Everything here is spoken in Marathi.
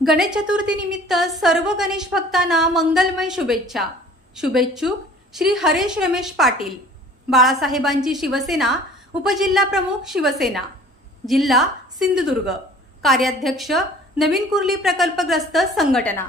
गणेश चतुर्थी निमित्त सर्व गणेश भक्तांना मंगलमय शुभेच्छा। शुभेच्छुक श्री हरेश रमेश पाटील, बाळासाहेबांची शिवसेना, उपजिल्हा प्रमुख शिवसेना, जिल्हा सिंधुदुर्ग, कार्याध्यक्ष नवीन कुर्ली प्रकल्पग्रस्त संघटना।